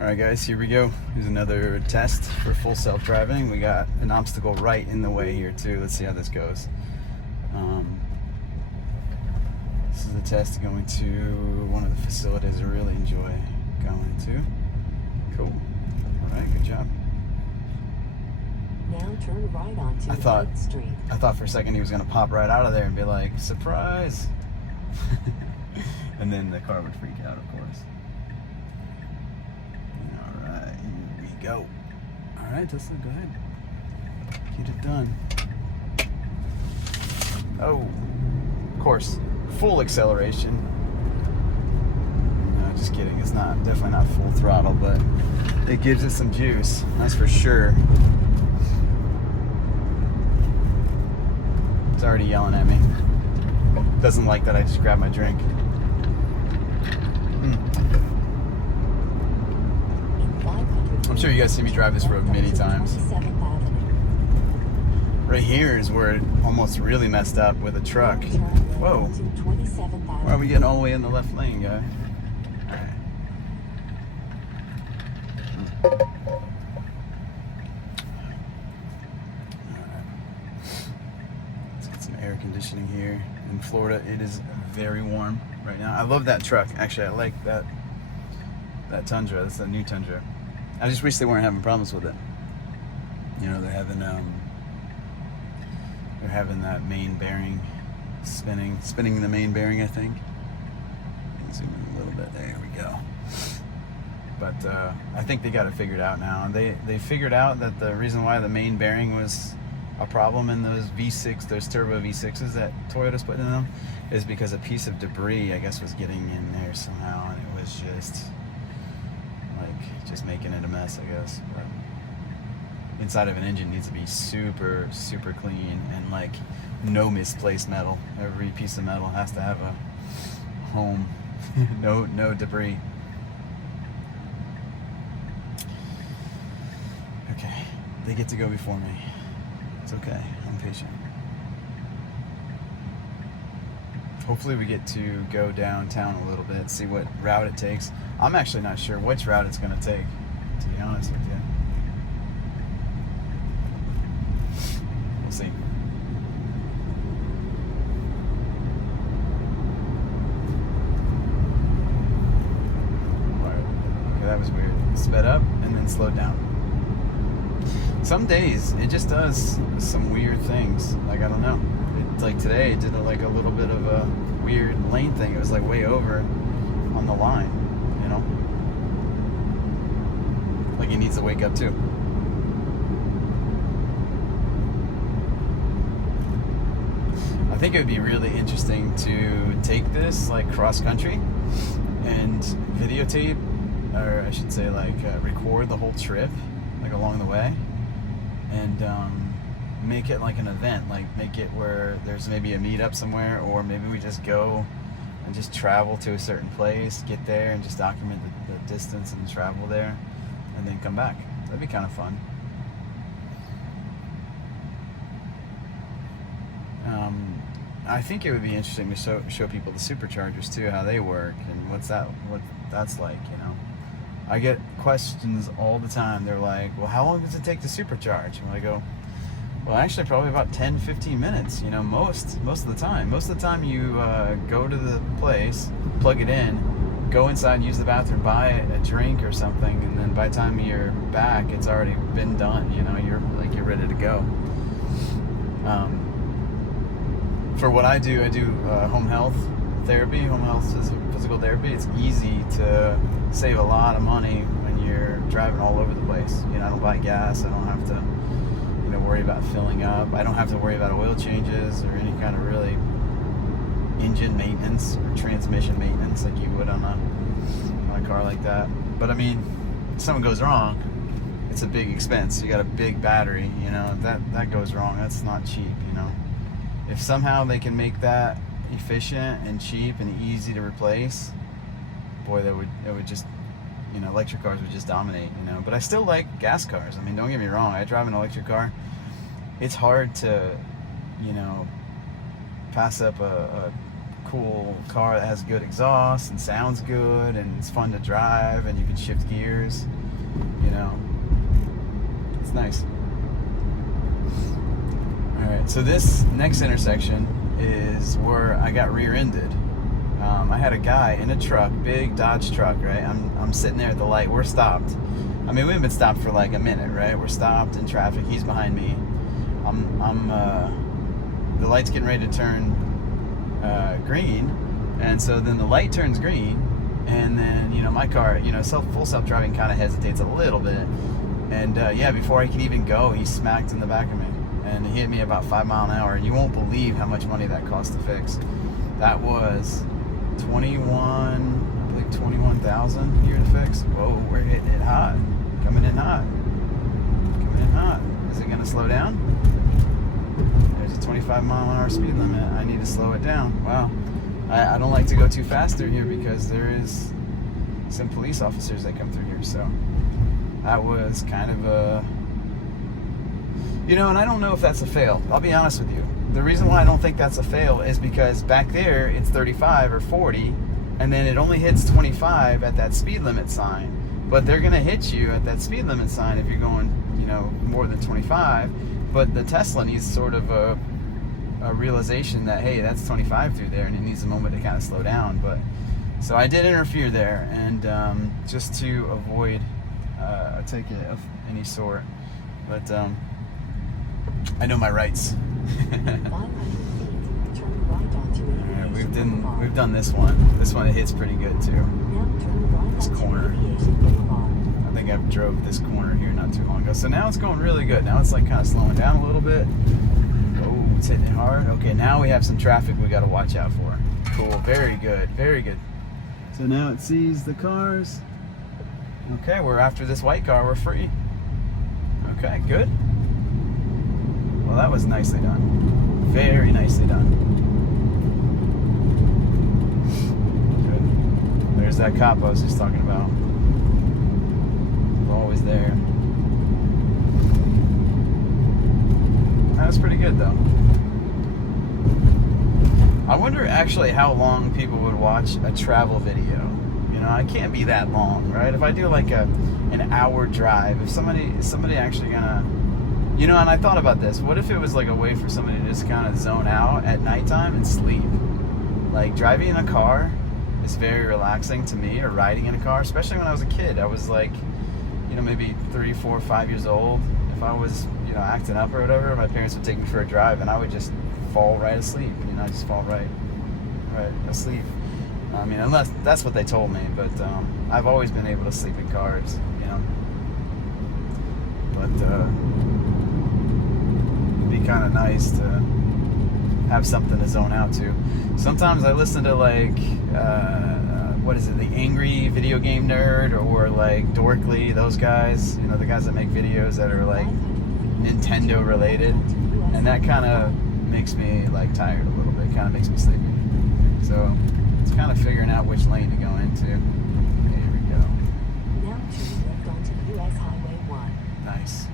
Alright guys, here we go. Here's another test for full self-driving. We got an obstacle right in the way here too. Let's see how this goes. This is a test going to one of the facilities I really enjoy going to. Cool. Alright, good job. Now turn right onto 8th Street. I thought for a second he was going to pop right out of there and be like, surprise! And then the car would freak out, of course. Alright, here we go. Alright, Tesla, go ahead. Get it done. Oh, of course, full acceleration. No, just kidding. It's definitely not full throttle, but it gives it some juice. That's for sure. It's already yelling at me. Doesn't like that I just grabbed my drink. I'm sure you guys see me drive this road many times. Right here is where it almost really messed up with a truck. Whoa. Why are we getting all the way in the left lane, guy? Alright. Let's get some air conditioning here. In Florida, it is very warm right now. I love that truck. Actually, I like that Tundra. That's a new Tundra. I just wish they weren't having problems with it. You know, they're having that main bearing spinning the main bearing, I think. Zoom in a little bit. There we go. But I think they got it figured out now. They figured out that the reason why the main bearing was a problem in those V6, those turbo V6s that Toyota's putting in them, is because a piece of debris, I guess, was getting in there somehow, and it was just making it a mess, I guess. But inside of an engine needs to be super, super clean and like no misplaced metal. Every piece of metal has to have a home. no debris. Okay, they get to go before me. It's okay, I'm patient. Hopefully we get to go downtown a little bit, see what route it takes. I'm actually not sure which route it's going to take, to be honest with you. We'll see. Okay, that was weird. Sped up and then slowed down. Some days it just does some weird things. Like, I don't know. Like today, it did like a little bit of a weird lane thing. It was like way over on the line, you know? Like it needs to wake up too. I think it would be really interesting to take this like cross country and videotape, or I should say like record the whole trip like along the way, and make it like an event, like make it where there's maybe a meetup somewhere, or maybe we just go and just travel to a certain place, get there and just document the distance and travel there, and then come back. That'd be kind of fun. I think it would be interesting to show people the superchargers too, how they work and what that's like, you know. I get questions all the time. They're like, well, how long does it take to supercharge? And I go, well, actually, probably about 10-15 minutes, you know, most of the time. Most of the time you go to the place, plug it in, go inside and use the bathroom, buy a drink or something, and then by the time you're back, it's already been done, you know, you're ready to go. For what I do home health therapy, home health physical therapy. It's easy to save a lot of money when you're driving all over the place. You know, I don't buy gas, I don't have to worry about filling up. I don't have to worry about oil changes or any kind of really engine maintenance or transmission maintenance like you would on a car like that. But I mean, if something goes wrong, it's a big expense. You got a big battery, you know, if that goes wrong, that's not cheap, you know. If somehow they can make that efficient and cheap and easy to replace, boy, it would just, you know, electric cars would just dominate, you know. But I still like gas cars. I mean, don't get me wrong. I drive an electric car. It's hard to, you know, pass up a cool car that has good exhaust and sounds good and it's fun to drive and you can shift gears, you know. It's nice. Alright, so this next intersection is where I got rear-ended. I had a guy in a truck, big Dodge truck, right? I'm sitting there at the light. We're stopped. I mean, we've been stopped for like a minute, right? We're stopped in traffic. He's behind me. The light's getting ready to turn green, and so then the light turns green, and then, you know, my car, you know, full self-driving kind of hesitates a little bit, and yeah, before I could even go, he smacked in the back of me, and he hit me about 5 miles an hour, and you won't believe how much money that cost to fix. That was 21,000 here to fix. Whoa, we're hitting it hot. Coming in hot. Coming in hot. Is it gonna slow down? There's a 25-mile-an-hour speed limit. I need to slow it down. Wow. I don't like to go too fast through here because there is some police officers that come through here. So that was kind of a, you know, and I don't know if that's a fail. I'll be honest with you. The reason why I don't think that's a fail is because back there it's 35 or 40, and then it only hits 25 at that speed limit sign. But they're gonna hit you at that speed limit sign if you're going, you know, more than 25. But the Tesla needs sort of a realization that, hey, that's 25 through there, and it needs a moment to kind of slow down. But so I did interfere there, and just to avoid a ticket of any sort. But I know my rights. Alright, we've done this one. This one, it hits pretty good too. This corner. I think I drove this corner here not too long ago. So now it's going really good. Now it's like kind of slowing down a little bit. Oh, it's hitting it hard. Okay, now we have some traffic we got to watch out for. Cool. Very good. Very good. So now it sees the cars. Okay, we're after this white car. We're free. Okay, good. Well, that was nicely done. Very nicely done. Good. There's that cop I was just talking about. He's always there. That was pretty good, though. I wonder actually how long people would watch a travel video. You know, it can't be that long, right? If I do like an hour drive, if somebody actually gonna, you know, and I thought about this. What if it was like a way for somebody to just kind of zone out at nighttime and sleep? Like driving in a car is very relaxing to me, or riding in a car, especially when I was a kid. I was like, you know, maybe 3, 4, 5 years old. If I was, you know, acting up or whatever, my parents would take me for a drive and I would just fall right asleep. You know, I just fall right asleep. I mean, unless that's what they told me, but I've always been able to sleep in cars, you know. But it'd be kind of nice to have something to zone out to. Sometimes I listen to like, what is it, the Angry Video Game Nerd, or like Dorkly, those guys, you know, the guys that make videos that are like Nintendo related, and that kind of makes me like tired a little bit, kind of makes me sleepy. So it's kind of figuring out which lane to go into. Here we go. Now turn left onto US Highway 1. Nice.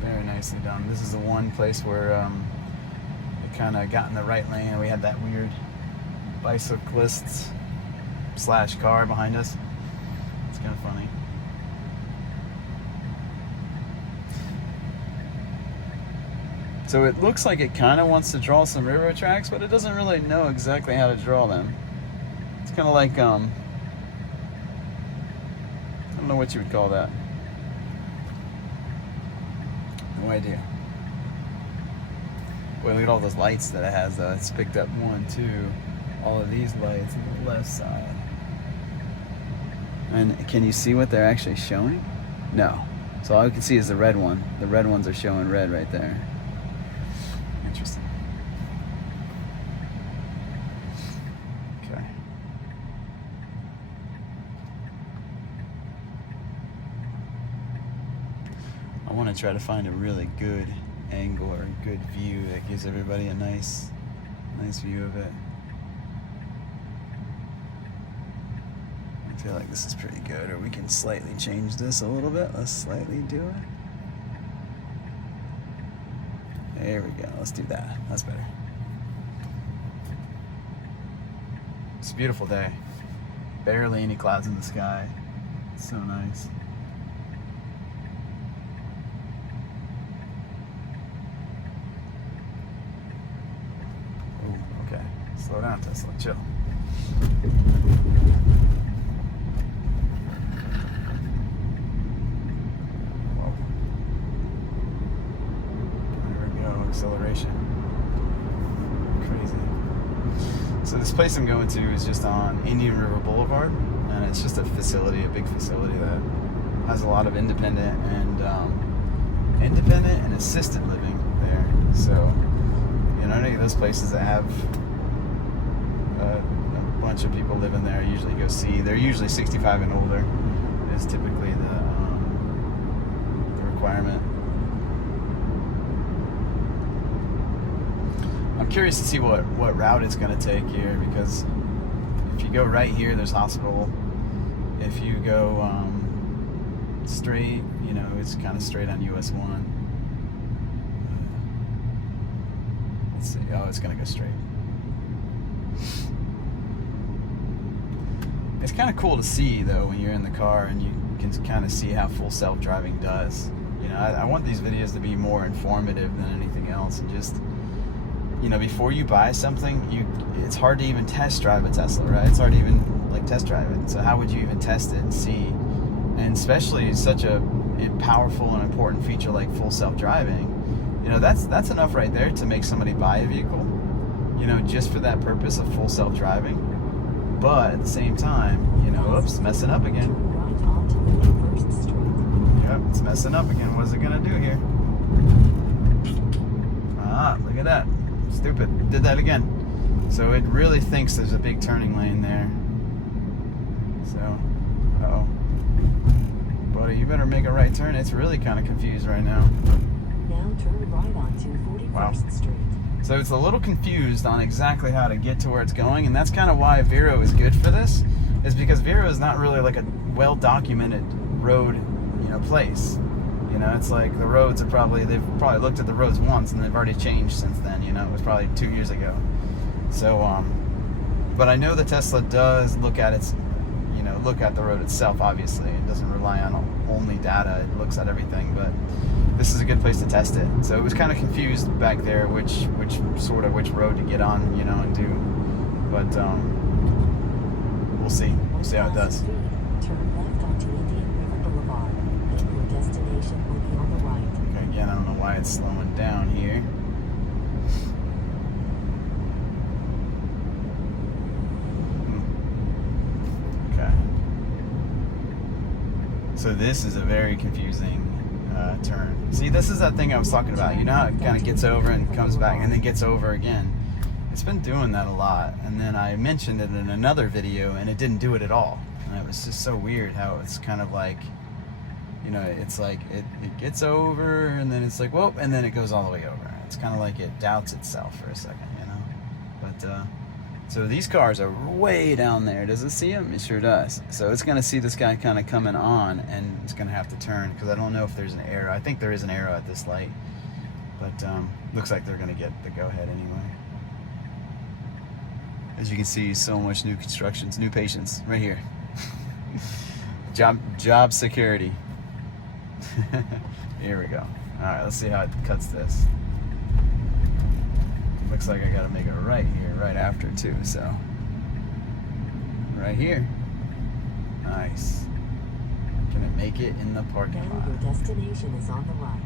Very nicely done. This is the one place where it kind of got in the right lane, and we had that weird bicyclist / car behind us. It's kind of funny. So it looks like it kind of wants to draw some railroad tracks, but it doesn't really know exactly how to draw them. It's kind of like, I don't know what you would call that. No idea. Boy, look at all those lights that it has, though. It's picked up 1, 2, all of these lights on the left side. And can you see what they're actually showing? No. So all you can see is the red one. The red ones are showing red right there. Interesting. Okay. I want to try to find a really good angle or a good view that gives everybody a nice view of it. I feel like this is pretty good, or we can slightly change this a little bit. Let's slightly do it. There we go. Let's do that. That's better. It's a beautiful day. Barely any clouds in the sky. It's so nice. Ooh, okay. Slow down, Tesla. Chill. Whoa. There we go. Acceleration. Crazy. So this place I'm going to is just on Indian River Boulevard, and it's just a facility, a big facility that has a lot of independent and assisted living there. So, you know, any of those places that have a bunch of people living there, I usually go see. They're usually 65 and older is typically the requirement. I'm curious to see what route it's going to take here, because if you go right here, there's hospital. If you go straight, you know, it's kind of straight on US 1. Let's see. Oh, it's going to go straight. It's kind of cool to see, though, when you're in the car and you can kind of see how full self-driving does. You know, I want these videos to be more informative than anything else, and just, you know, before you buy something, it's hard to even test drive a Tesla, right? It's hard to even like test drive it. So how would you even test it and see? And especially such a powerful and important feature like full self-driving, you know, that's enough right there to make somebody buy a vehicle, you know, just for that purpose of full self-driving. But at the same time, you know, oops, messing up again. Yep, it's messing up again. What is it gonna do here? Ah, look at that. Stupid. Did that again. So it really thinks there's a big turning lane there. So, uh-oh. Buddy, you better make a right turn. It's really kind of confused right now. Now turn right onto 41st Wow. Street. So it's a little confused on exactly how to get to where it's going, and that's kind of why Vero is good for this, is because Vero is not really like a well-documented road, you know, place. You know, it's like the roads they've probably looked at the roads once and they've already changed since then, you know. It was probably 2 years ago. So, but I know the Tesla does look at the road itself, obviously. It doesn't rely on only data. It looks at everything, but this is a good place to test it. So it was kind of confused back there which road to get on, you know, and do. But we'll see. We'll see how it does. Turn left onto Indian River Boulevard. Then your destination will be on the right. Okay, again, I don't know why it's slowing down here. Okay. So this is a very confusing turn. See, this is that thing I was talking about. You know how it kind of gets over and comes back and then gets over again? It's been doing that a lot. And then I mentioned it in another video and it didn't do it at all. And it was just so weird how it's kind of like, you know, it's like it gets over and then it's like, whoop, and then it goes all the way over. It's kind of like it doubts itself for a second, you know? But, so these cars are way down there. Does it see them? It sure does. So it's going to see this guy kind of coming on, and it's going to have to turn, because I don't know if there's an arrow. I think there is an arrow at this light. But looks like they're going to get the go-ahead anyway. As you can see, so much new constructions, new patients right here. Job security. Here we go. All right, let's see how it cuts this. Looks like I gotta make a right here, right after too, so. Right here. Nice. Can it make it in the parking Now lot? your destination is on the right.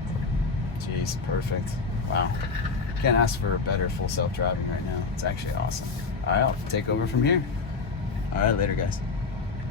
Jeez, perfect. Wow. Can't ask for a better full self-driving right now. It's actually awesome. All right, I'll take over from here. All right, later guys.